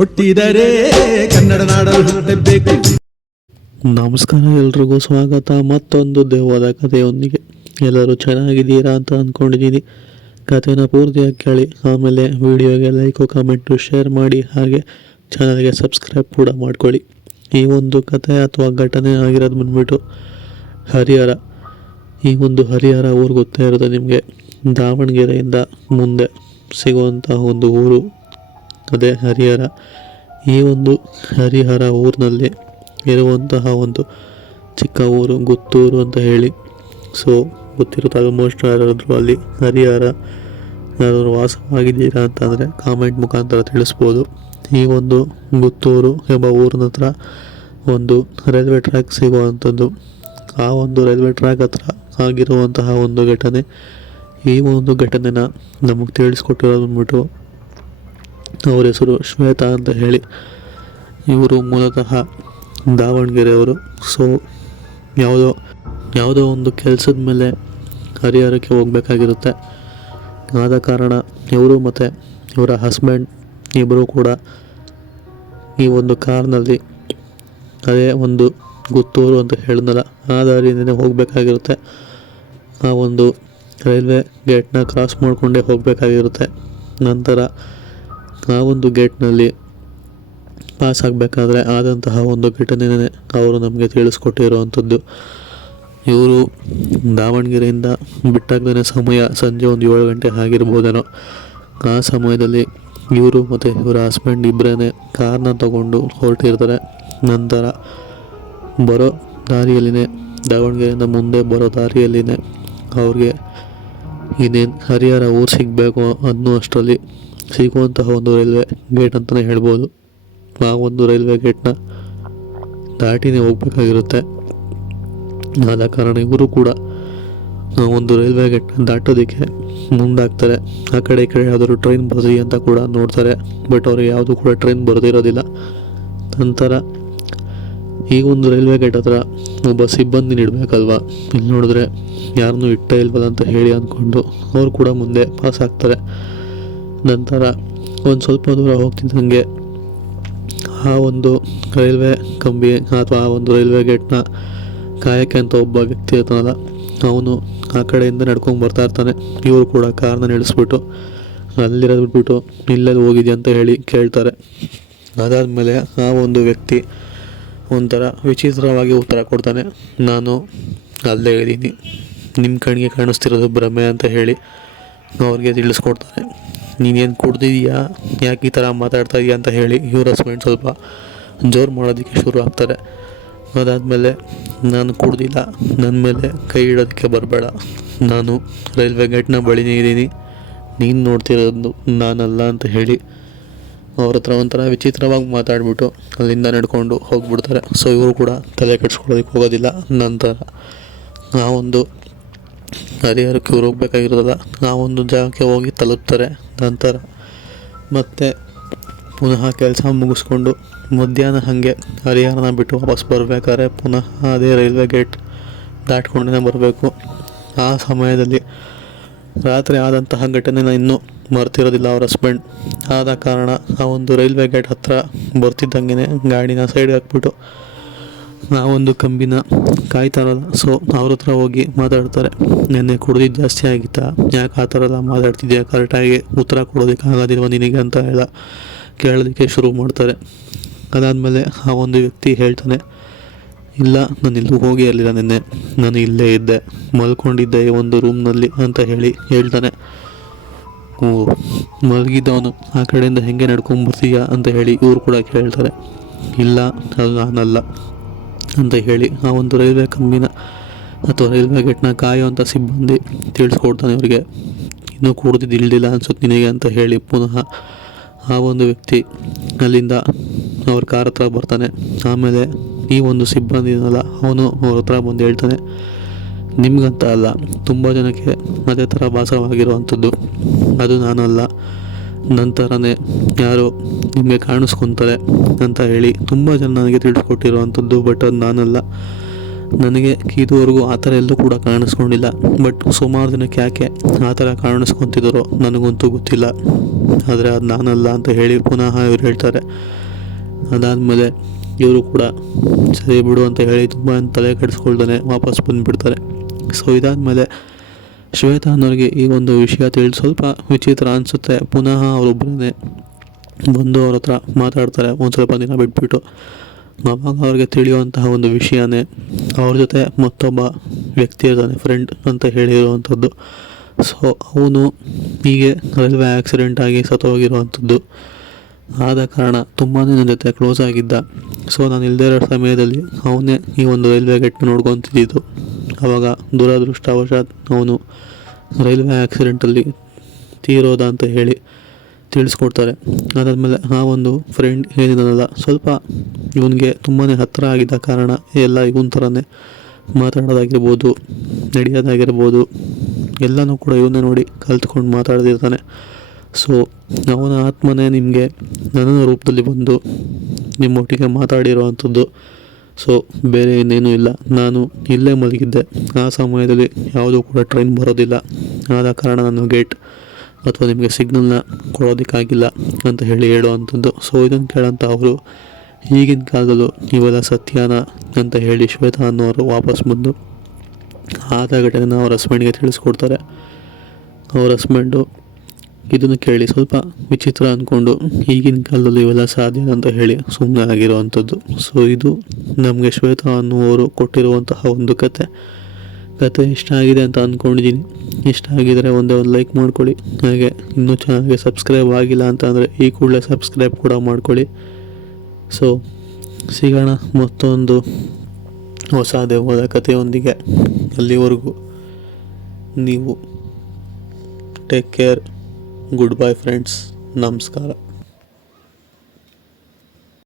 ಹುಟ್ಟಿದರೆ ಕನ್ನಡ ನಾಡಲು ಹುಟ್ಟಬೇಕು. ನಮಸ್ಕಾರ, ಎಲ್ರಿಗೂ ಸ್ವಾಗತ ಮತ್ತೊಂದು ದೆವ್ವದ ಕಥೆಯೊಂದಿಗೆ. ಎಲ್ಲರೂ ಚೆನ್ನಾಗಿದ್ದೀರಾ ಅಂತ ಅಂದ್ಕೊಂಡಿದ್ದೀನಿ. ಕಥೆನ ಪೂರ್ತಿಯಾಗಿ ಕೇಳಿ, ಆಮೇಲೆ ವಿಡಿಯೋಗೆ ಲೈಕು ಕಮೆಂಟು ಶೇರ್ ಮಾಡಿ, ಹಾಗೆ ಚಾನಲ್ಗೆ ಸಬ್ಸ್ಕ್ರೈಬ್ ಕೂಡ ಮಾಡ್ಕೊಳ್ಳಿ. ಈ ಒಂದು ಕಥೆ ಅಥವಾ ಘಟನೆ ಆಗಿರೋದು ಬಂದ್ಬಿಟ್ಟು ಹರಿಹರ. ಈ ಒಂದು ಹರಿಹರ ಊರು ಗೊತ್ತೇ ಇರುತ್ತೆ ನಿಮಗೆ. ದಾವಣಗೆರೆಯಿಂದ ಮುಂದೆ ಸಿಗುವಂತಹ ಒಂದು ಊರು, ಅದೇ ಹರಿಹರ. ಈ ಒಂದು ಹರಿಹರ ಊರಿನಲ್ಲಿ ಇರುವಂತಹ ಒಂದು ಚಿಕ್ಕ ಊರು ಗುತ್ತೂರು ಅಂತ ಹೇಳಿ. ಸೊ ಗೊತ್ತಿರುತ್ತೆ ಆಲ್ಮೋಸ್ಟ್ ಯಾರಾದರೂ ಅಲ್ಲಿ ಹರಿಹರ ಯಾರಾದರೂ ವಾಸವಾಗಿದ್ದೀರಾ ಅಂತಂದರೆ ಕಾಮೆಂಟ್ ಮುಖಾಂತರ ತಿಳಿಸ್ಬೋದು. ಈ ಒಂದು ಗುತ್ತೂರು ಎಂಬ ಊರಿನ ಹತ್ರ ಒಂದು ರೈಲ್ವೆ ಟ್ರ್ಯಾಕ್ ಸಿಗುವಂಥದ್ದು. ಆ ಒಂದು ರೈಲ್ವೆ ಟ್ರ್ಯಾಕ್ ಹತ್ರ ಆಗಿರುವಂತಹ ಒಂದು ಘಟನೆ. ಈ ಒಂದು ಘಟನೆನ ನಮಗೆ ತಿಳಿಸ್ಕೊಟ್ಟಿರೋದು ಬಂದ್ಬಿಟ್ಟು ಅವ್ರ ಹೆಸರು ಶ್ವೇತಾ ಅಂತ ಹೇಳಿ. ಇವರು ಮೂಲತಃ ದಾವಣಗೆರೆಯವರು. ಸೊ ಯಾವುದೋ ಒಂದು ಕೆಲಸದ ಮೇಲೆ ಹರಿಹರಕ್ಕೆ ಹೋಗಬೇಕಾಗಿರುತ್ತೆ. ಆದ ಕಾರಣ ಇವರು ಮತ್ತು ಇವರ ಹಸ್ಬೆಂಡ್ ಇಬ್ಬರು ಕೂಡ ಈ ಒಂದು ಕಾರ್ನಲ್ಲಿ, ಅದೇ ಒಂದು ಗುತ್ತೂರು ಅಂತ ಹೇಳಿದ್ನಲ್ಲ, ಆ ದಾರಿಯಿಂದನೇ ಹೋಗಬೇಕಾಗಿರುತ್ತೆ. ಆ ಒಂದು ರೈಲ್ವೆ ಗೇಟ್ನ ಕ್ರಾಸ್ ಮಾಡಿಕೊಂಡೇ ಹೋಗಬೇಕಾಗಿರುತ್ತೆ. ನಂತರ ಆ ಒಂದು ಗೇಟ್ನಲ್ಲಿ ಪಾಸ್ ಆಗಬೇಕಾದ್ರೆ ಆದಂತಹ ಒಂದು ಘಟನೆನೇ ಅವರು ನಮಗೆ ತಿಳಿಸ್ಕೊಟ್ಟಿರುವಂಥದ್ದು. ಇವರು ದಾವಣಗೆರೆಯಿಂದ ಬಿಟ್ಟಾಗಲೇ ಸಮಯ ಸಂಜೆ ಒಂದು 7 ಗಂಟೆ ಆಗಿರ್ಬೋದೇನೋ. ಆ ಸಮಯದಲ್ಲಿ ಇವರು ಮತ್ತು ಇವರ ಹಸ್ಬೆಂಡ್ ಇಬ್ಬರೇ ಕಾರ್ನ ತಗೊಂಡು ಹೊರಟಿರ್ತಾರೆ. ನಂತರ ಬರೋ ದಾರಿಯಲ್ಲಿನೇ, ದಾವಣಗೆರೆಯಿಂದ ಮುಂದೆ ಬರೋ ದಾರಿಯಲ್ಲಿನೇ ಅವ್ರಿಗೆ ಇನ್ನೇನು ಹರಿಹರ ಊರು ಸಿಗಬೇಕು ಅನ್ನೋ ಅಷ್ಟರಲ್ಲಿ ಸಿಗುವಂತಹ ಒಂದು ರೈಲ್ವೆ ಗೇಟ್ ಅಂತಲೇ ಹೇಳ್ಬೋದು. ಆ ಒಂದು ರೈಲ್ವೆ ಗೇಟ್ನ ದಾಟಿನೇ ಹೋಗ್ಬೇಕಾಗಿರುತ್ತೆ. ಆದ ಕಾರಣ ಇವರು ಕೂಡ ಒಂದು ರೈಲ್ವೆ ಗೇಟ್ನ ದಾಟೋದಕ್ಕೆ ಮುಂದಾಗ್ತಾರೆ. ಆ ಕಡೆ ಈ ಕಡೆ ಯಾವ್ದಾದ್ರು ಟ್ರೈನ್ ಬರಲಿ ಅಂತ ಕೂಡ ನೋಡ್ತಾರೆ. ಬಟ್ ಅವ್ರಿಗೆ ಯಾವುದು ಕೂಡ ಟ್ರೈನ್ ಬರೋದಿರೋದಿಲ್ಲ. ನಂತರ ಈ ಒಂದು ರೈಲ್ವೆ ಗೇಟ್ ಹತ್ರ ಒಬ್ಬ ಸಿಬ್ಬಂದಿ ಇಡಬೇಕಲ್ವ, ಇಲ್ಲಿ ನೋಡಿದ್ರೆ ಯಾರನ್ನೂ ಇಟ್ಟೇ ಇಲ್ವಲ್ಲ ಅಂತ ಹೇಳಿ ಅಂದ್ಕೊಂಡು ಅವರು ಕೂಡ ಮುಂದೆ ಪಾಸ್ ಆಗ್ತಾರೆ. ನಂತರ ಒಂದು ಸ್ವಲ್ಪ ದೂರ ಹೋಗ್ತಿದ್ದಂಗೆ ಆ ಒಂದು ರೈಲ್ವೆ ಕಂಬಿ ಅಥವಾ ಆ ಒಂದು ರೈಲ್ವೆ ಗೇಟ್ನ ಕಾಯಕ್ಕೆ ಅಂತ ಒಬ್ಬ ವ್ಯಕ್ತಿ ಇರ್ತಾನಲ್ಲ, ಅವನು ಆ ಕಡೆಯಿಂದ ನಡ್ಕೊಂಡು ಬರ್ತಾ ಇರ್ತಾನೆ. ಇವರು ಕೂಡ ಕಾರ್ನ ನಿಲ್ಲಿಸ್ಬಿಟ್ಟು ಅಲ್ಲಿರೋದು ಬಿಟ್ಬಿಟ್ಟು ಇಲ್ಲೆಲ್ಲಿ ಹೋಗಿದ್ಯಾ ಅಂತ ಹೇಳಿ ಕೇಳ್ತಾರೆ. ಅದಾದಮೇಲೆ ಆ ಒಂದು ವ್ಯಕ್ತಿ ಒಂಥರ ವಿಚಿತ್ರವಾಗಿ ಉತ್ತರ ಕೊಡ್ತಾನೆ. ನಾನು ಅಲ್ಲೇ ಇದ್ದೀನಿ, ನಿಮ್ಮ ಕಣ್ಣಿಗೆ ಕಾಣಿಸ್ತಿರೋದು ಭ್ರಮೆ ಅಂತ ಹೇಳಿ ಅವ್ರಿಗೆ ತಿಳಿಸ್ಕೊಡ್ತಾನೆ. ನೀನೇನು ಕುಡ್ದಿದೀಯಾ, ಯಾಕೆ ಈ ಥರ ಮಾತಾಡ್ತಾ ಇದೆಯಾ ಅಂತ ಹೇಳಿ ಇವ್ರ ಹಸ್ಬೆಂಡ್ ಸ್ವಲ್ಪ ಜೋರು ಮಾಡೋದಕ್ಕೆ ಶುರು ಆಗ್ತಾರೆ. ಅದಾದಮೇಲೆ ನಾನು ಕುಡ್ದಿಲ್ಲ, ನನ್ನ ಮೇಲೆ ಕೈ ಇಡೋದಕ್ಕೆ ಬರಬೇಡ, ನಾನು ರೈಲ್ವೆ ಗೇಟ್ನ ಬಳಿನೇ ಇದ್ದೀನಿ, ನೀನು ನೋಡ್ತಿರೋದು ನಾನಲ್ಲ ಅಂತ ಹೇಳಿ ಅವ್ರ ಹತ್ರ ಒಂಥರ ವಿಚಿತ್ರವಾಗಿ ಮಾತಾಡ್ಬಿಟ್ಟು ಅಲ್ಲಿಂದ ನಡ್ಕೊಂಡು ಹೋಗ್ಬಿಡ್ತಾರೆ. ಸೊ ಇವರು ಕೂಡ ತಲೆ ಕೆಡಿಸ್ಕೊಳ್ಳೋದಕ್ಕೆ ಹೋಗೋದಿಲ್ಲ. ನಂತರ ಆ ಒಂದು ಹರಿಹರಕ್ಕೆ ಇವ್ರು ಹೋಗ್ಬೇಕಾಗಿರೋದಲ್ಲ, ಆ ಒಂದು ಜಾಗಕ್ಕೆ ಹೋಗಿ ತಲುಪ್ತಾರೆ. ನಂತರ ಮತ್ತೆ ಪುನಃ ಕೆಲಸ ಮುಗಿಸ್ಕೊಂಡು ಮಧ್ಯಾಹ್ನ ಹಾಗೆ ಹರಿಹರನ ಬಿಟ್ಟು ವಾಪಸ್ ಬರಬೇಕಾದ್ರೆ ಪುನಃ ಅದೇ ರೈಲ್ವೆ ಗೇಟ್ ದಾಟ್ಕೊಂಡೇ ಬರಬೇಕು. ಆ ಸಮಯದಲ್ಲಿ ರಾತ್ರಿ ಆದಂತಹ ಘಟನೆನ ಇನ್ನೂ ಮರ್ತಿರೋದಿಲ್ಲ ಅವ್ರ ಹಸ್ಬೆಂಡ್. ಆದ ಕಾರಣ ಆ ಒಂದು ರೈಲ್ವೆ ಗೇಟ್ ಹತ್ರ ಬರ್ತಿದ್ದಂಗೆ ಗಾಡಿನ ಸೈಡ್ಗೆ ಹಾಕ್ಬಿಟ್ಟು ಆ ಒಂದು ಕಂಬಿನ ಕಾಯ್ತಾರಲ್ಲ, ಸೊ ಅವ್ರ ಹತ್ರ ಹೋಗಿ ಮಾತಾಡ್ತಾರೆ. ನೆನ್ನೆ ಕುಡ್ದಿದ್ದು ಜಾಸ್ತಿ ಆಗಿತ್ತಾ, ಯಾಕೆ ಆ ಥರ ಎಲ್ಲ ಮಾತಾಡ್ತಿದ್ಯಾ, ಕರೆಕ್ಟಾಗಿ ಉತ್ತರ ಕೊಡೋದಕ್ಕೆ ಆಗೋದಿಲ್ವ ನಿನಗೆ ಅಂತ ಕೇಳೋದಕ್ಕೆ ಶುರು ಮಾಡ್ತಾರೆ. ಅದಾದಮೇಲೆ ಆ ಒಂದು ವ್ಯಕ್ತಿ ಹೇಳ್ತಾನೆ, ಇಲ್ಲ ನಾನು ಎಲ್ಲೂ ಹೋಗಿ ಇರಲಿಲ್ಲ, ನೆನ್ನೆ ನಾನು ಇಲ್ಲೇ ಇದ್ದೆ, ಮಲ್ಕೊಂಡಿದ್ದೆ ಈ ಒಂದು ರೂಮ್ನಲ್ಲಿ ಅಂತ ಹೇಳಿ ಹೇಳ್ತಾನೆ. ಮಲಗಿದ್ದವನು ಆ ಕಡೆಯಿಂದ ಹೆಂಗೆ ನಡ್ಕೊಂಡ್ಬರ್ತೀಯಾ ಅಂತ ಹೇಳಿ ಇವರು ಕೂಡ ಕೇಳ್ತಾರೆ. ಇಲ್ಲ ಅದು ನಾನಲ್ಲ ಅಂತ ಹೇಳಿ ಆ ಒಂದು ರೈಲ್ವೆ ಕಂಬಿನ ಅಥವಾ ರೈಲ್ವೆ ಗೇಟ್ನ ಕಾಯುವಂಥ ಸಿಬ್ಬಂದಿ ತಿಳಿಸ್ಕೊಡ್ತಾನೆ ಇವರಿಗೆ. ಇನ್ನೂ ಕುಡ್ದಿದ್ದು ಇಳ್ದಿಲ್ಲ ಅನ್ಸುತ್ತೆ ನಿನಗೆ ಅಂತ ಹೇಳಿ ಪುನಃ ಆ ಒಂದು ವ್ಯಕ್ತಿ ಅಲ್ಲಿಂದ ಅವ್ರ ಕಾರ್ ಹತ್ರ ಬರ್ತಾನೆ. ಆಮೇಲೆ ಈ ಒಂದು ಸಿಬ್ಬಂದಿ ಏನಲ್ಲ, ಅವನು ಅವ್ರ ಹತ್ರ ಬಂದು ಹೇಳ್ತಾನೆ, ನಿಮಗಂತ ಅಲ್ಲ, ತುಂಬ ಜನಕ್ಕೆ ಅದೇ ಥರ ಭಾಸವಾಗಿರುವಂಥದ್ದು, ಅದು ನಾನಲ್ಲ, ನಂತರನೇ ಯಾರೋ ನಿಮಗೆ ಕಾಣಿಸ್ಕೊತಾರೆ ಅಂತ ಹೇಳಿ ತುಂಬ ಜನ ನನಗೆ ತಿಳಿಸ್ಕೊಟ್ಟಿರುವಂಥದ್ದು, ಬಟ್ ಅದು ನಾನಲ್ಲ. ನನಗೆ ಇದುವರೆಗೂ ಆ ಥರ ಎಲ್ಲೂ ಕೂಡ ಕಾಣಿಸ್ಕೊಂಡಿಲ್ಲ. ಬಟ್ ಸುಮಾರು ಜನಕ್ಕೆ ಯಾಕೆ ಆ ಥರ ಕಾಣಿಸ್ಕೊತಿದ್ದಾರೋ ನನಗಂತೂ ಗೊತ್ತಿಲ್ಲ. ಆದರೆ ಅದು ನಾನಲ್ಲ ಅಂತ ಹೇಳಿ ಪುನಃ ಇವ್ರು ಹೇಳ್ತಾರೆ. ಅದಾದಮೇಲೆ ಇವರು ಕೂಡ ಸರಿ ಬಿಡು ಅಂತ ಹೇಳಿ ತುಂಬ ತಲೆ ಕೆಡಿಸ್ಕೊಳ್ತಾನೆ ವಾಪಸ್ ಬಂದುಬಿಡ್ತಾರೆ. ಸೊ ಇದಾದಮೇಲೆ ಶ್ವೇತಾ ಅನ್ನೋರಿಗೆ ಈ ಒಂದು ವಿಷಯ ತಿಳಿದು ಸ್ವಲ್ಪ ವಿಚಿತ್ರ ಅನಿಸುತ್ತೆ. ಪುನಃ ಅವರೊಬ್ಬರನ್ನೇ ಬಂದು ಅವ್ರ ಹತ್ರ ಮಾತಾಡ್ತಾರೆ ಒಂದು ಸ್ವಲ್ಪ ದಿನ ಬಿಟ್ಬಿಟ್ಟು. ಆವಾಗ ಅವ್ರಿಗೆ ತಿಳಿಯುವಂತಹ ಒಂದು ವಿಷಯನೇ ಅವ್ರ ಜೊತೆ ಮತ್ತೊಬ್ಬ ವ್ಯಕ್ತಿ ಇರ್ತಾನೆ, ಫ್ರೆಂಡ್ ಅಂತ ಹೇಳಿರುವಂಥದ್ದು. ಸೊ ಅವನು ಹೀಗೆ ರೈಲ್ವೆ ಆಕ್ಸಿಡೆಂಟ್ ಆಗಿ ಸತ್ತೋಗಿರುವಂಥದ್ದು. ಆದ ಕಾರಣ ತುಂಬಾ ನನ್ನ ಜೊತೆ ಕ್ಲೋಸ್ ಆಗಿದ್ದ. ಸೊ ನಾನು ಇಲ್ಲದೇ ಇರೋ ಸಮಯದಲ್ಲಿ ಅವನೇ ಈ ಒಂದು ರೈಲ್ವೆ ಗೇಟ್ನ ನೋಡ್ಕೊತಿದ್ದು. ಆವಾಗ ದುರದೃಷ್ಟವಶಾತ್ ಅವನು ರೈಲ್ವೆ ಆಕ್ಸಿಡೆಂಟಲ್ಲಿ ತೀರೋದ ಅಂತ ಹೇಳಿ ತಿಳಿಸ್ಕೊಡ್ತಾರೆ. ಅದಾದಮೇಲೆ ಆ ಒಂದು ಫ್ರೆಂಡ್ ಏನಿದಾನಲ್ಲ, ಸ್ವಲ್ಪ ಇವನಿಗೆ ತುಂಬಾ ಹತ್ತಿರ ಆಗಿದ್ದ ಕಾರಣ ಎಲ್ಲ ಇವನ ಥರನೇ ಮಾತಾಡೋದಾಗಿರ್ಬೋದು, ನಡೆಯೋದಾಗಿರ್ಬೋದು ಎಲ್ಲನೂ ಕೂಡ ಇವನ್ನೇ ನೋಡಿ ಕಲ್ತ್ಕೊಂಡು ಮಾತಾಡ್ತಿರ್ತಾನೆ. ಸೊ ಅವನ ಆತ್ಮನೇ ನಿಮಗೆ ನನ್ನ ರೂಪದಲ್ಲಿ ಬಂದು ನಿಮ್ಮೊಟ್ಟಿಗೆ ಮಾತಾಡಿರೋವಂಥದ್ದು. ಸೊ ಬೇರೆ ಇನ್ನೇನೂ ಇಲ್ಲ. ನಾನು ಇಲ್ಲೇ ಮಲಗಿದ್ದೆ, ಆ ಸಮಯದಲ್ಲಿ ಯಾವುದೂ ಕೂಡ ಟ್ರೈನ್ ಬರೋದಿಲ್ಲ, ಆದ ಕಾರಣ ನಾನು ಗೇಟ್ ಅಥವಾ ನಿಮಗೆ ಸಿಗ್ನಲ್ನ ಕೊಡೋದಕ್ಕಾಗಿಲ್ಲ ಅಂತ ಹೇಳಿ ಹೇಳುವಂಥದ್ದು. ಸೊ ಇದನ್ನು ಕೇಳೋಂಥ ಅವರು ಈಗಿನ ಕಾಲದಲ್ಲೂ ಇವೆಲ್ಲ ಸತ್ಯನ ಅಂತ ಹೇಳಿ ಶ್ವೇತಾ ಅನ್ನೋರು ವಾಪಸ್ ಬಂದು ಆದ ಘಟನೆನ ಅವ್ರ ಹಸ್ಬೆಂಡ್ಗೆ ತಿಳಿಸ್ಕೊಡ್ತಾರೆ. ಅವ್ರ ಹಸ್ಬೆಂಡು ಇದನ್ನು ಕೇಳಿ ಸ್ವಲ್ಪ ವಿಚಿತ್ರ ಅಂದ್ಕೊಂಡು ಈಗಿನ ಕಾಲದಲ್ಲಿ ಇವೆಲ್ಲ ಸಾಧ್ಯ ಅಂತ ಹೇಳಿ ಸುಮ್ಮನೆ ಆಗಿರುವಂಥದ್ದು. ಸೊ ಇದು ನಮಗೆ ಶ್ವೇತಾ ಅನ್ನುವರು ಕೊಟ್ಟಿರುವಂತಹ ಒಂದು ಕತೆ ಇಷ್ಟ ಆಗಿದೆ ಅಂತ ಅಂದ್ಕೊಂಡಿದ್ದೀನಿ. ಇಷ್ಟ ಆಗಿದರೆ ಒಂದೇ ಒಂದು ಲೈಕ್ ಮಾಡ್ಕೊಳ್ಳಿ. ಹಾಗೆ ಇನ್ನೂ ಚಾನಲ್ಗೆ ಸಬ್ಸ್ಕ್ರೈಬ್ ಆಗಿಲ್ಲ ಅಂತ ಅಂದರೆ ಈ ಕೂಡಲೇ ಸಬ್ಸ್ಕ್ರೈಬ್ ಕೂಡ ಮಾಡ್ಕೊಳ್ಳಿ. ಸೊ ಸಿಗೋಣ ಮತ್ತೊಂದು ಹೊಸ ದೆವ್ವದ ಕಥೆಯೊಂದಿಗೆ. ಅಲ್ಲಿವರೆಗೂ ನೀವು take care. Good bye friends. ನಮಸ್ಕಾರ.